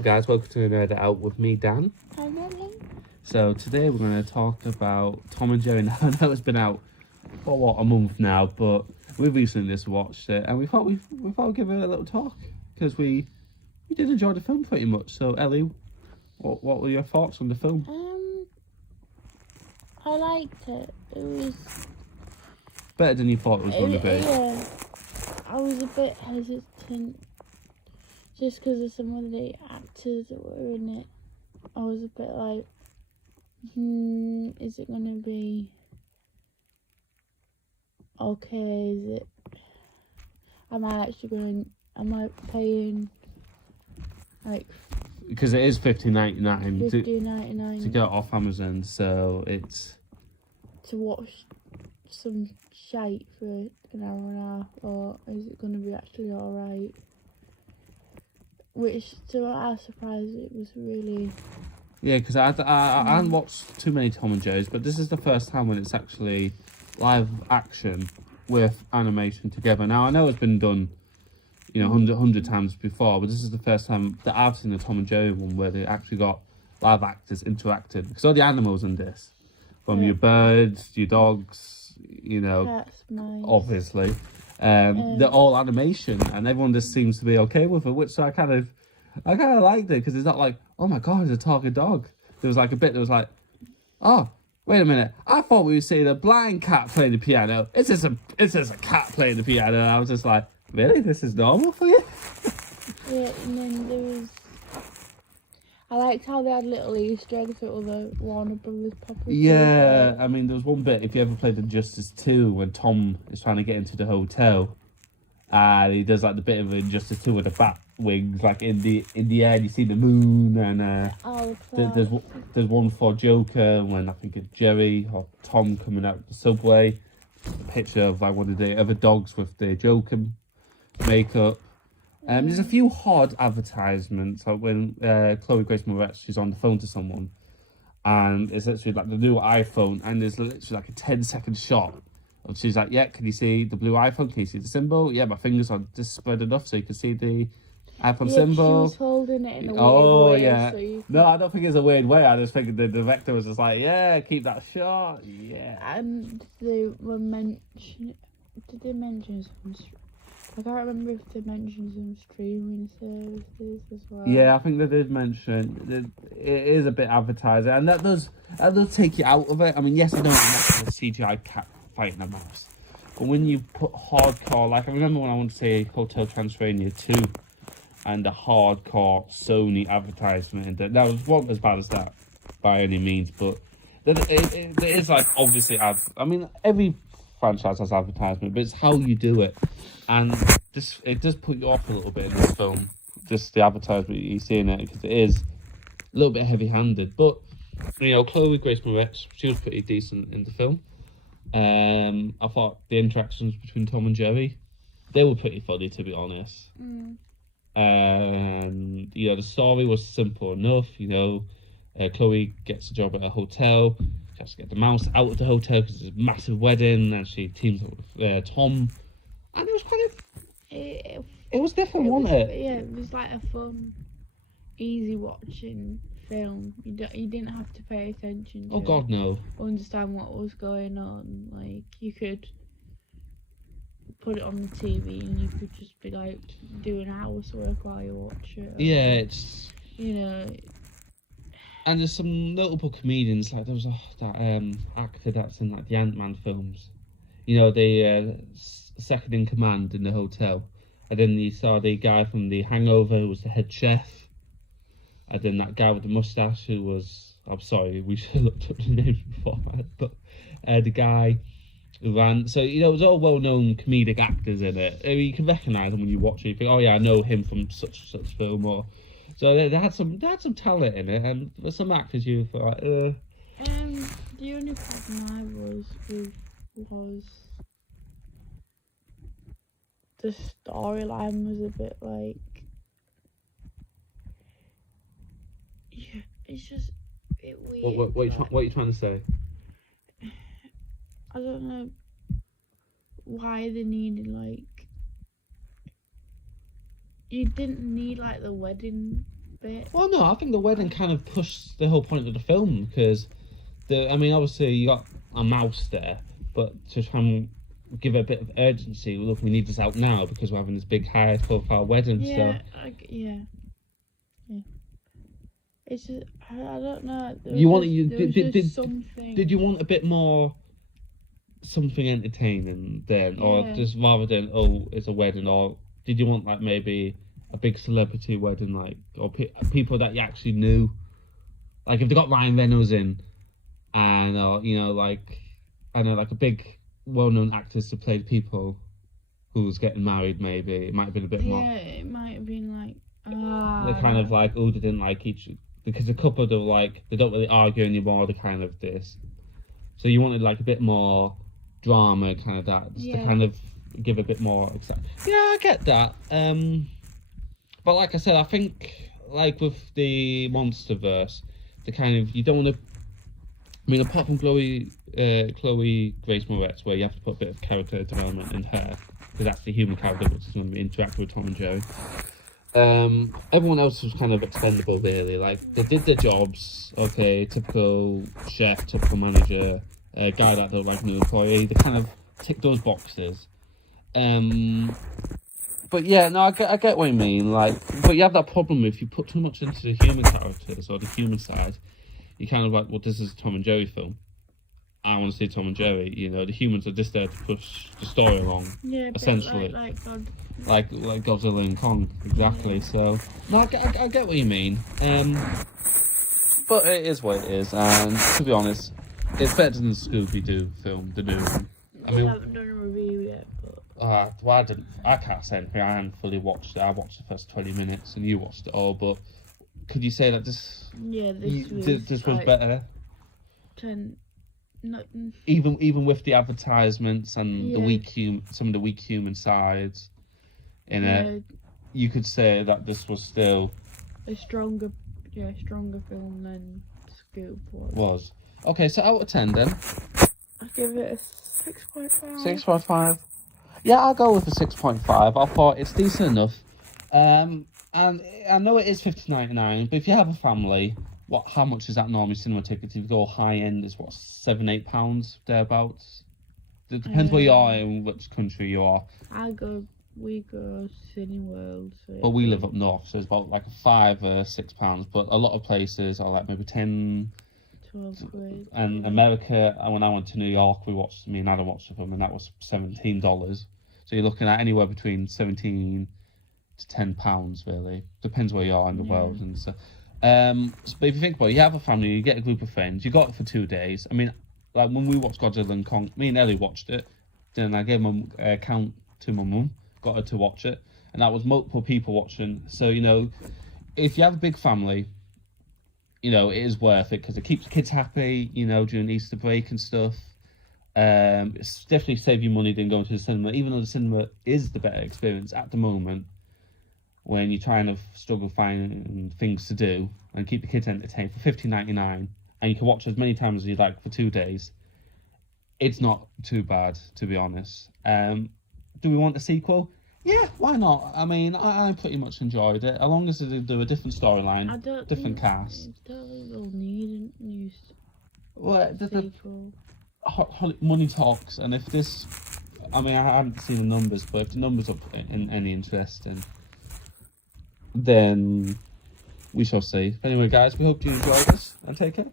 Hello guys, welcome to Nerd It Out with me, Dan. Hello. So today we're going to talk about Tom and Jerry. Now I know it's been out for a month now, but we recently just watched it and we thought we'd give it a little talk because we did enjoy the film pretty much. So Ellie, what were your thoughts on the film? I liked it. It was Better than you thought it was going to be. Yeah, I was a bit hesitant just because of some of the actors that were in it. I was a bit like, is it going to be okay? Is it? Am I paying like Because it is $15.99 $15.99 to get it off Amazon, so it's to watch some shite for an hour and a half, or is it going to be actually alright? Which, to our surprise, it was really... Yeah, because I haven't watched too many Tom and Jerry's, but this is the first time when it's actually live action with animation together. Now, I know it's been done, you know, 100 times before, but this is the first time that I've seen a Tom and Jerry one where they actually got live actors interacting. Because all the animals in this, from your birds, your dogs, you know, That's nice. Obviously, they're all animation, and everyone just seems to be okay with it, which I kind of liked it, because it's not like, oh my god, it's a talking dog. There was like a bit that was like, oh, wait a minute, I thought we were seeing a blind cat playing the piano. It's just a cat playing the piano. And I was just like, really, this is normal for you? Yeah, and then there was... I liked how they had little Easter eggs with all the Warner Brothers properties. Yeah, I mean, there was one bit, if you ever played Injustice 2, when Tom is trying to get into the hotel, and he does like the bit of Injustice 2 with the bat wings, like in the air, and you see the moon, and there's one for Joker when I think it's Jerry or Tom coming out of the subway, a picture of like one of the other dogs with the Joker makeup. There's a few odd advertisements, like when Chloe Grace Moretz, she's on the phone to someone, and it's literally like the new iPhone, and there's literally like a 10-second shot of she's like, yeah, can you see the blue iPhone? Can you see the symbol? Yeah, my fingers are just spread enough so you can see the iPhone symbol. She was holding it in a weird way. Yeah. So No, I don't think it's a weird way. I just think the director was just like, yeah, keep that shot. Yeah. And they were mentioning... Did they mention some... I can't remember if they mentioned some streaming services as well. Yeah, I think they did mention it is a bit advertising, and that does take you out of it. I mean, yes, I know it's not a CGI cat fighting a mouse, but when you put hardcore, like I remember when I went to see Hotel Transylvania 2, and the hardcore Sony advertisement, and that wasn't as bad as that by any means, but it is like obviously I mean, every franchise has advertisement, but it's how you do it. And it does put you off a little bit in this film, just the advertisement you see in it, because it is a little bit heavy-handed. But, you know, Chloe Grace Moretz, she was pretty decent in the film. I thought the interactions between Tom and Jerry, they were pretty funny, to be honest. You know, the story was simple enough. You know, Chloe gets a job at a hotel. She has to get the mouse out of the hotel because it's a massive wedding, and she teams up with Tom. And it was kind of... It was different, wasn't it? Yeah, it was like a fun, easy watching film. You didn't have to pay attention to Oh god, no. understand what was going on. Like, you could put it on the TV and you could just be like doing housework while you watch it. Yeah, it's... You know... And there's some notable comedians, like there was that actor that's in like the Ant-Man films. You know, the second in command in the hotel. And then you saw the guy from The Hangover who was the head chef. And then that guy with the mustache who was... I'm sorry, we should have looked up the names beforehand. But the guy who ran... So, you know, it was all well-known comedic actors in it. I mean, you can recognise them when you watch it. You think, oh yeah, I know him from such and such film. Or... So they had some talent in it. And for some actors you thought like, The only problem I was with was... the storyline was a bit like, yeah, it's just a bit weird. What are you trying to say? I don't know why they needed like you didn't need like the wedding bit. Well, no, I think the wedding kind of pushed the whole point of the film because obviously you got a mouse there, but to try and give it a bit of urgency, look, we need this out now because we're having this big high-profile wedding. Yeah, So yeah. It's just, I don't know. Something. Did you want a bit more something entertaining then, or just rather than it's a wedding, or did you want like maybe a big celebrity wedding, like or people that you actually knew, like if they got Ryan Reynolds in, and like I know like a big well-known actors to play people who was getting married, maybe it might have been a bit more. Yeah, it might have been like they're kind of like they didn't like each because a couple of like they don't really argue anymore. They kind of this, so you wanted like a bit more drama, kind of that, just to kind of give a bit more. Yeah, I get that. But like I said, I think like with the MonsterVerse, the kind of you don't want to. I mean, apart from Chloe Grace Moretz, where you have to put a bit of character development in her, because that's the human character which is going to interact with Tom and Jerry. Everyone else was kind of expendable, really. Like they did their jobs, okay, typical chef, typical manager, guy that looked like a new employee. They kind of tick those boxes. But yeah, no, I get what you mean. Like, but you have that problem if you put too much into the human characters or the human side. You kind of like, well, this is a Tom and Jerry film. I want to see Tom and Jerry. You know, the humans are just there to push the story along. Yeah, essentially. like God. Like Godzilla and Kong, exactly. Yeah. So no, I get what you mean. But it is what it is, and to be honest, it's better than the Scooby-Doo film, the new one. I haven't done a review yet, but. Well, I can't say anything. I haven't fully watched it. I watched the first 20 minutes, and you watched it all. But could you say that this? Yeah, this was better. 10. Even with the advertisements and some of the weak human sides in it, you could say that this was still a stronger film than Scoop was. Okay, so out of 10 then. I give it a 6.5. 6.5. Yeah, I'll go with a 6.5. I thought it's decent enough. And I know it is $50.99, but if you have a family, how much is that normally cinema tickets? If you go high end, it's what, £7-8 thereabouts. It depends where you are and which country you are. We go Cineworld. So but we live up north, so it's about like £5 or £6. But a lot of places are like maybe 10, 12 quid. And America, when I went to New York, me and Adam watched the film, and that was $17. So you're looking at anywhere between £17 to £10, really. Depends where you are in the world and stuff. But if you think about it, you have a family, you get a group of friends, you got it for 2 days. I mean, like when we watched Godzilla and Kong, me and Ellie watched it, then I gave my account to my mum, got her to watch it, and that was multiple people watching. So, you know, if you have a big family, you know, it is worth it because it keeps the kids happy, you know, during Easter break and stuff. It's definitely save you money than going to the cinema, even though the cinema is the better experience at the moment. When you're trying to struggle finding things to do and keep the kids entertained for $15.99, and you can watch as many times as you like for 2 days, it's not too bad, to be honest. Do we want a sequel? Yeah, why not? I mean, I pretty much enjoyed it, as long as they do a different storyline, different cast. I don't think they'll need a new sequel. Money talks, and if this, I mean, I haven't seen the numbers, but if the numbers are in any interest, then we shall see. Anyway, guys, we hope you enjoyed this, and take care.